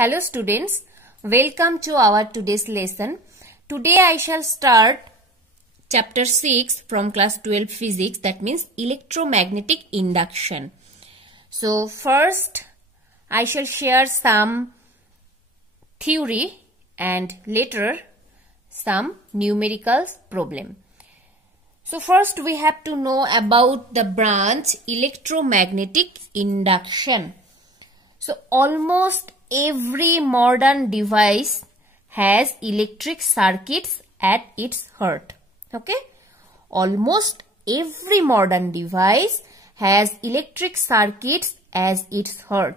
Hello students, welcome to our today's lesson. Today I shall start chapter 6 from class 12 physics, that means electromagnetic induction. So first I shall share some theory and later some numerical problem. So first we have to know about the branch electromagnetic induction. So almost every modern device has electric circuits at its heart. Okay? Almost every modern device has electric circuits as its heart.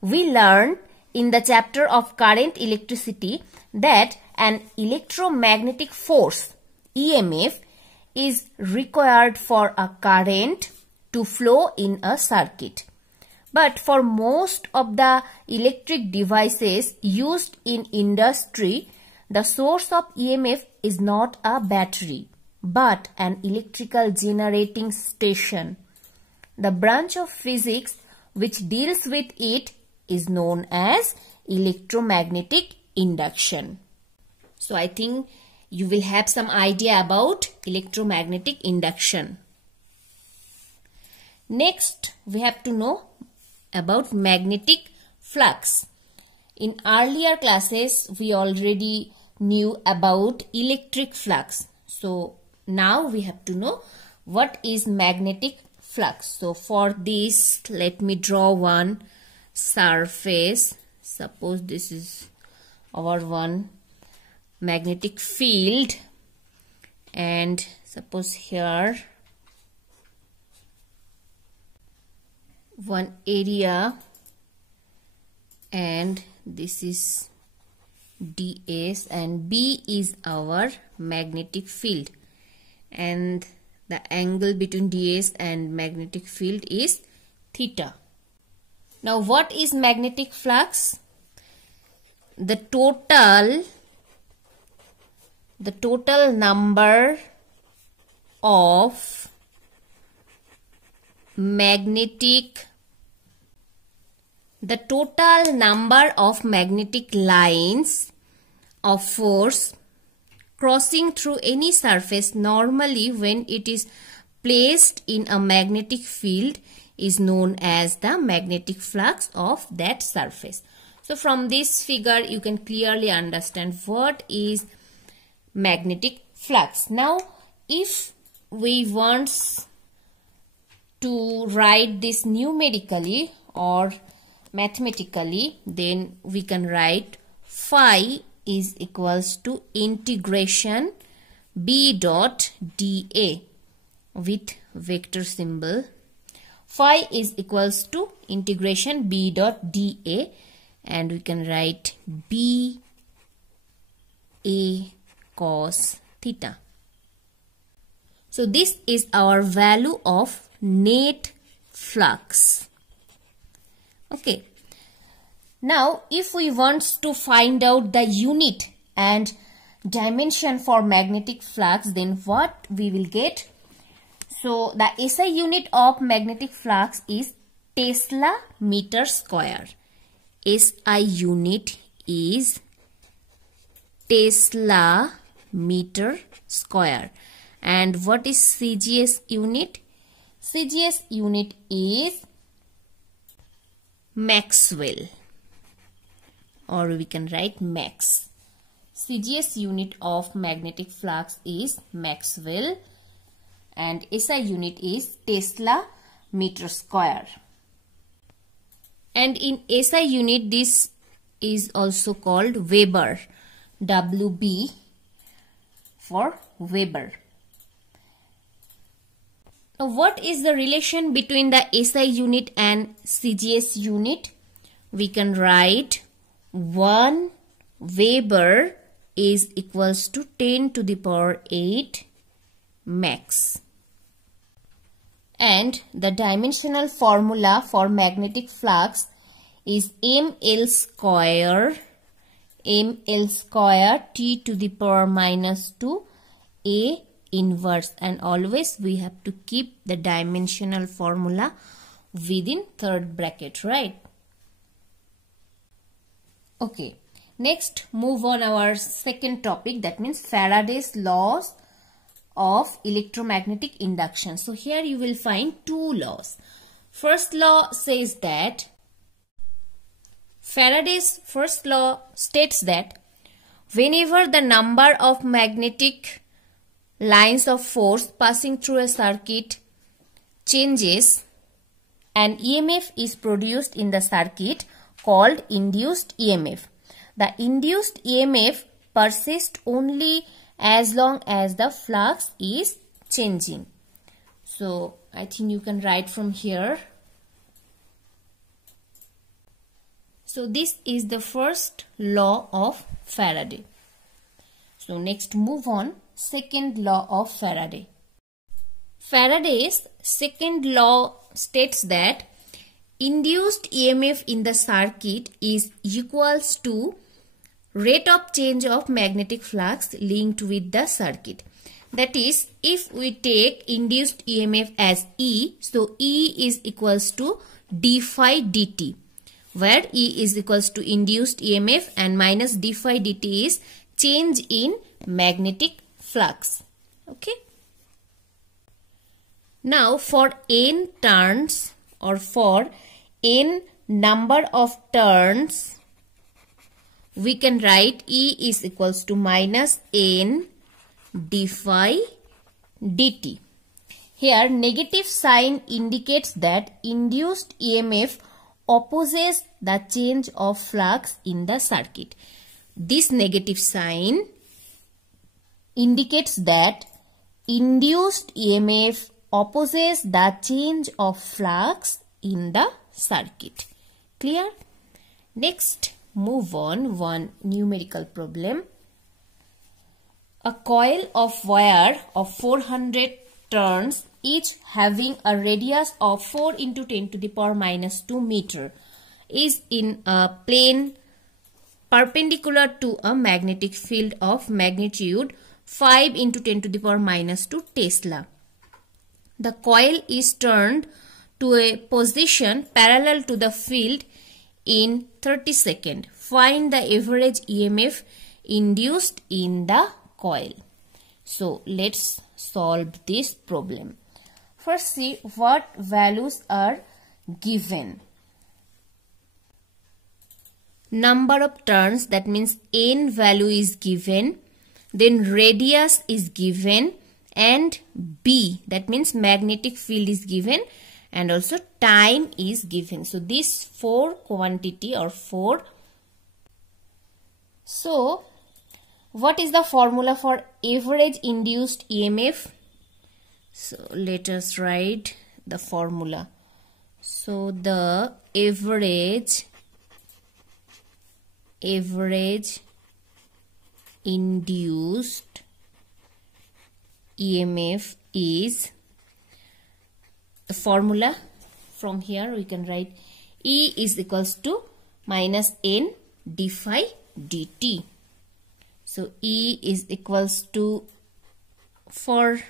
We learned in the chapter of current electricity that an electromagnetic force, EMF, is required for a current to flow in a circuit. But for most of the electric devices used in industry, the source of EMF is not a battery, but an electrical generating station. The branch of physics which deals with it is known as electromagnetic induction. So I think you will have some idea about electromagnetic induction. Next, we have to know about magnetic flux. In earlier classes, we already knew about electric flux. So now we have to know what is magnetic flux. So for this, let me draw one surface. Suppose this is our one magnetic field, and suppose here one area, and this is ds, and B is our magnetic field, and the angle between ds and magnetic field is theta. Now what is magnetic flux? The total number of magnetic lines of force crossing through any surface normally when it is placed in a magnetic field is known as the magnetic flux of that surface. So from this figure you can clearly understand what is magnetic flux. Now if we want to write this numerically or mathematically, then we can write phi is equals to integration B dot dA with vector symbol. Phi is equals to integration B dot dA, and we can write B A cos theta. So this is our value of net flux. Okay. Now if we want to find out the unit and dimension for magnetic flux, then what we will get? So the SI unit of magnetic flux is Tesla meter square. SI unit is Tesla meter square. And what is CGS unit? CGS unit is Maxwell, or we can write Max. CGS unit of magnetic flux is Maxwell, and SI unit is Tesla meter square. And in SI unit this is also called Weber, WB for Weber. Now what is the relation between the SI unit and CGS unit? We can write 1 Weber is equals to 10 to the power 8 max. And the dimensional formula for magnetic flux is ml square T to the power minus 2 A inverse, and always we have to keep the dimensional formula within third bracket, right? Okay, next move on our second topic, that means Faraday's laws of electromagnetic induction. So here you will find two laws. First law says that Faraday's first law states that whenever the number of magnetic lines of force passing through a circuit changes, an EMF is produced in the circuit called induced EMF. The induced EMF persists only as long as the flux is changing. So I think you can write from here. So this is the first law of Faraday. So next move on, second law of Faraday. Faraday's second law states that induced EMF in the circuit is equals to rate of change of magnetic flux linked with the circuit. That is, if we take induced EMF as E, so E is equals to d phi dt, where E is equals to induced EMF and minus d phi dt is change in magnetic flux. Okay. Now for n turns, or for n number of turns, we can write E is equals to minus n d phi dt. Here negative sign indicates that induced EMF opposes the change of flux in the circuit. This negative sign indicates that induced EMF opposes the change of flux in the circuit. Clear? Next, move on one numerical problem. A coil of wire of 400 turns, each having a radius of 4 into 10 to the power minus 2 meter, is in a plane perpendicular to a magnetic field of magnitude 5 into 10 to the power minus 2 Tesla. The coil is turned to a position parallel to the field in 30 seconds. Find the average EMF induced in the coil. So let's solve this problem. First, see what values are given. Number of turns, that means n value is given, then radius is given, and B, that means magnetic field is given, and also time is given. So these four quantity or four. So what is the formula for average induced EMF? So let us write the formula. So the average induced EMF is, the formula from here we can write E is equals to minus n d phi dt. So E is equals to, for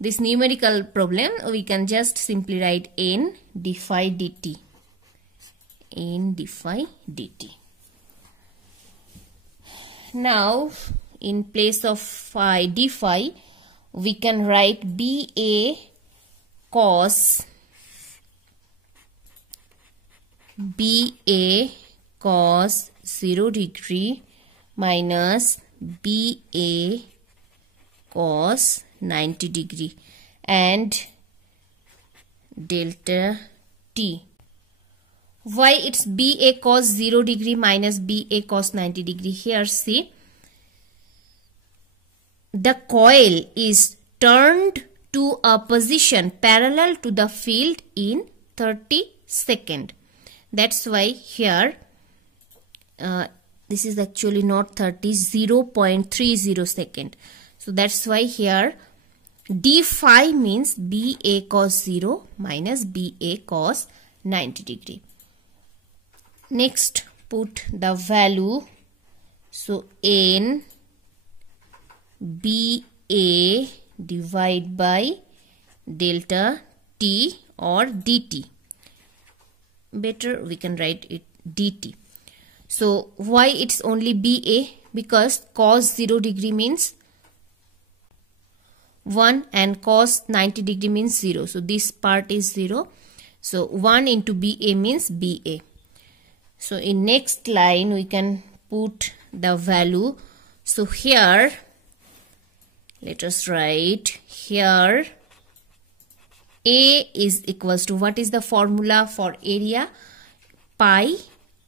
this numerical problem we can just simply write n d phi dt. N d phi dt. Now in place of phi d phi we can write BA cos 0 degree minus BA cos 90 degree and delta T. Why it's BA cos 0 degree minus BA cos 90 degree? Here see, the coil is turned to a position parallel to the field in 30 seconds. That's why here this is actually not 30, 0.30 second. So that's why here d phi means BA cos 0 minus BA cos 90 degree. Next put the value. So n BA divide by delta T or dt. Better we can write it dt. So why it's only BA? Because cos 0 degree means 1 and cos 90 degree means 0. So this part is 0. So 1 into BA means BA. So in next line we can put the value. So here let us write here A is equals to, what is the formula for area? Pi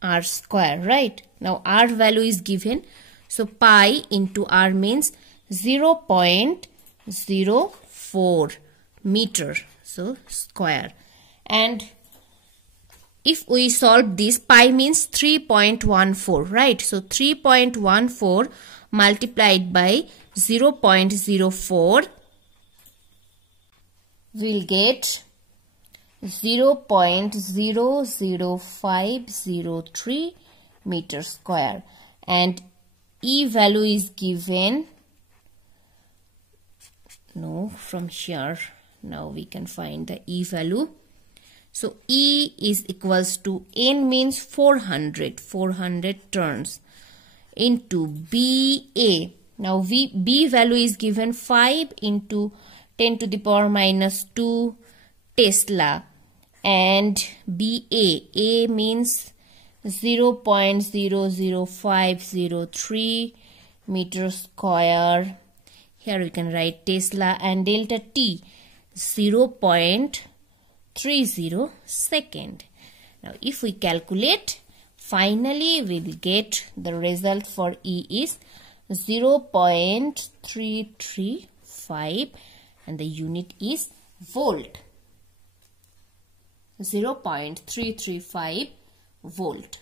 r square, right? Now r value is given. So pi into r means 0.04 meter, so square. And if we solve this, pi means 3.14, right? So 3.14 multiplied by 0.04 will get 0.00503 meter square, and E value is given. No, from here now we can find the E value. So E is equals to, N means 400 turns, into BA. Now B value is given 5 into 10 to the power minus 2 Tesla, and BA, A means 0.00503 meter square. Here we can write Tesla, and delta T 0.30 second. Now if we calculate, finally we will get the result for E is 0.335, and the unit is volt. 0.335 volt.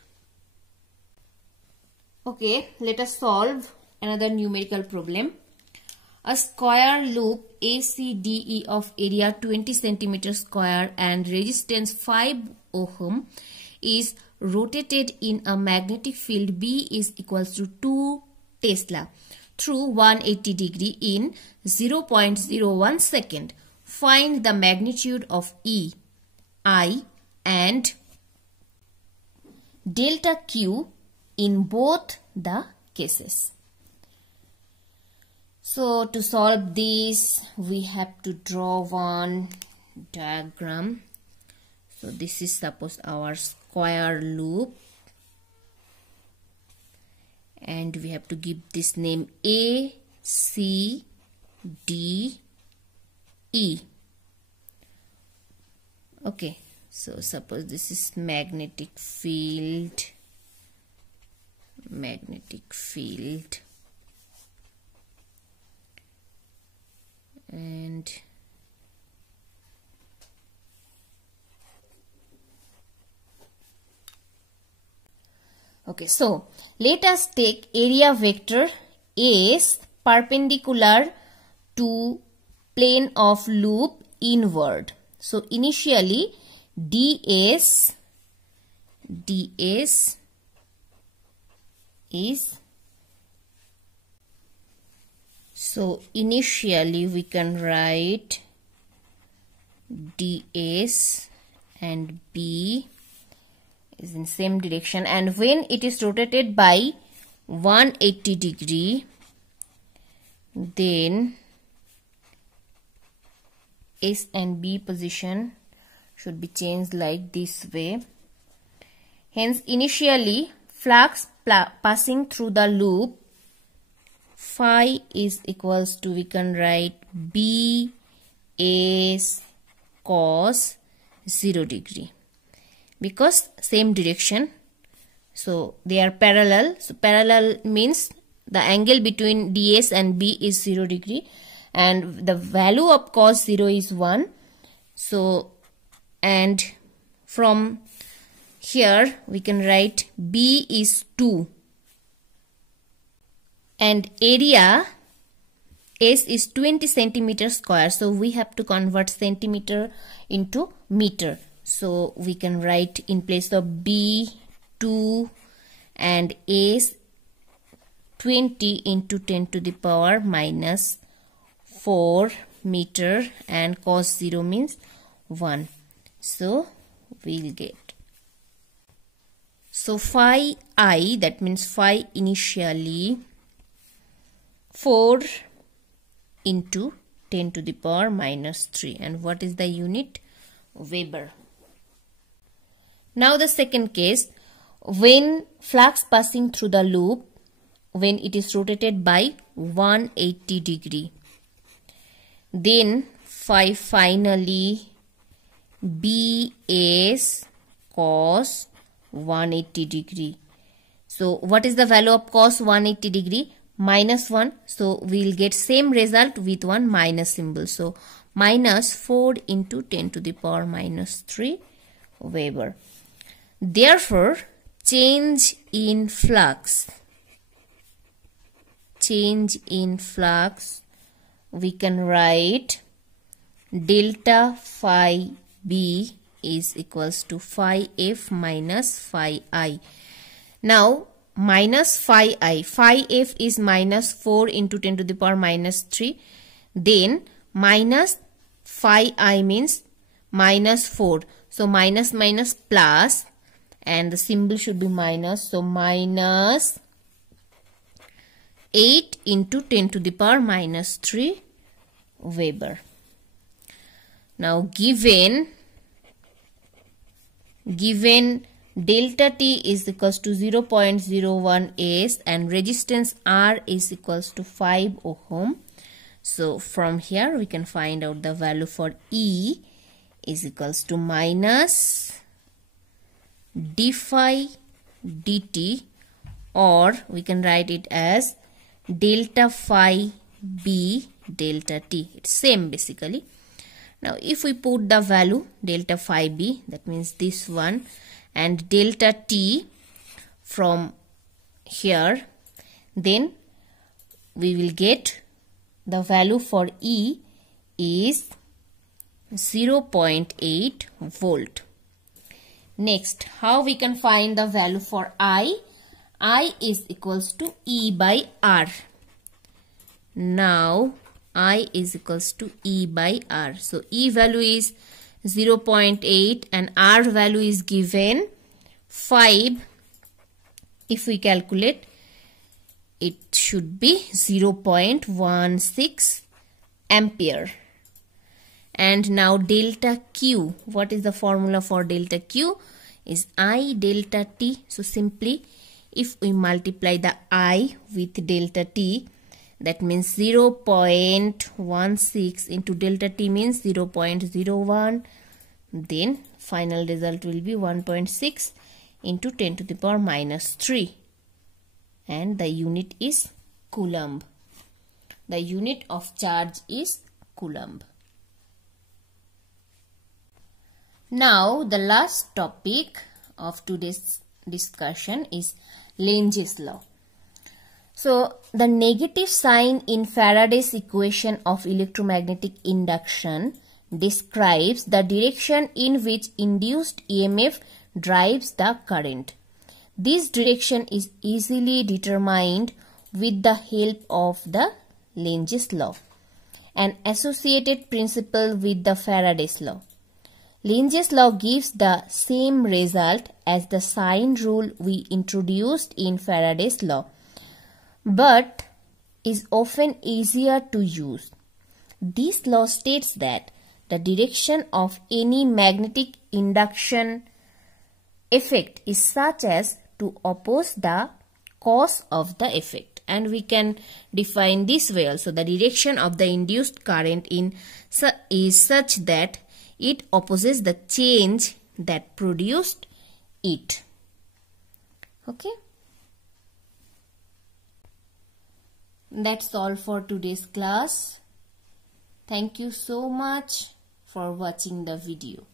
Okay, let us solve another numerical problem. A square loop ACDE of area 20 centimeter square and resistance 5 ohm is rotated in a magnetic field B is equals to 2 Tesla through 180 degree in 0.01 second. Find the magnitude of E, I and delta Q in both the cases. So to solve this, we have to draw one diagram. So this is suppose our square loop, and we have to give this name A, C, D, E. Okay, so suppose this is magnetic field, and okay, so let us take area vector S perpendicular to plane of loop inward. So initially DS is, so initially we can write DS and B is in same direction, and when it is rotated by 180 degree, then S and B position should be changed like this way. Hence initially flux passing through the loop phi is equals to, we can write B S cos 0 degree, because same direction, so they are parallel. So parallel means the angle between DS and B is 0 degree, and the value of cos 0 is 1. So, and from here we can write B is 2, and area S is 20 centimeter square. So we have to convert centimeter into meter. So we can write in place of B 2 and S 20 into 10 to the power minus 4 meter, and cos 0 means 1. So we'll get. So phi I, that means phi initially 4 into 10 to the power minus 3. And what is the unit? Weber. Now the second case, when flux passing through the loop, when it is rotated by 180 degree, then phi finally BS cos 180 degree. So what is the value of cos 180 degree? Minus 1. So we will get same result with one minus symbol. So minus 4 into 10 to the power minus 3 Weber. Therefore, change in flux, we can write delta phi B is equals to phi F minus phi I. Now minus phi F is minus 4 into 10 to the power minus 3. Then minus phi I means minus 4. So minus minus plus, and the symbol should be minus. So minus 8 into 10 to the power minus 3 Weber. Now given delta T is equals to 0.01 S and resistance R is equals to 5 ohm. So from here we can find out the value for E is equals to minus d phi dt, or we can write it as delta phi B delta T. It's same basically. Now if we put the value delta phi B, that means this one, and delta T from here, then we will get the value for E is 0.8 volt. Next, how we can find the value for I? I is equals to E by R. Now I is equals to E by R. So E value is 0.8 and R value is given 5. If we calculate, it should be 0.16 ampere. And now delta Q, what is the formula for delta Q? Is I delta T. So simply if we multiply the I with delta T, that means 0.16 into delta T means 0.01. Then final result will be 1.6 into 10 to the power minus 3. And the unit is Coulomb. The unit of charge is Coulomb. Now the last topic of today's discussion is Lenge's law. So the negative sign in Faraday's equation of electromagnetic induction describes the direction in which induced EMF drives the current. This direction is easily determined with the help of the Lenge's law, an associated principle with the Faraday's law. Lenge's law gives the same result as the sign rule we introduced in Faraday's law, but is often easier to use. This law states that the direction of any magnetic induction effect is such as to oppose the cause of the effect, and we can define this way also. The direction of the induced current is such that it opposes the change that produced it. Okay. That's all for today's class. Thank you so much for watching the video.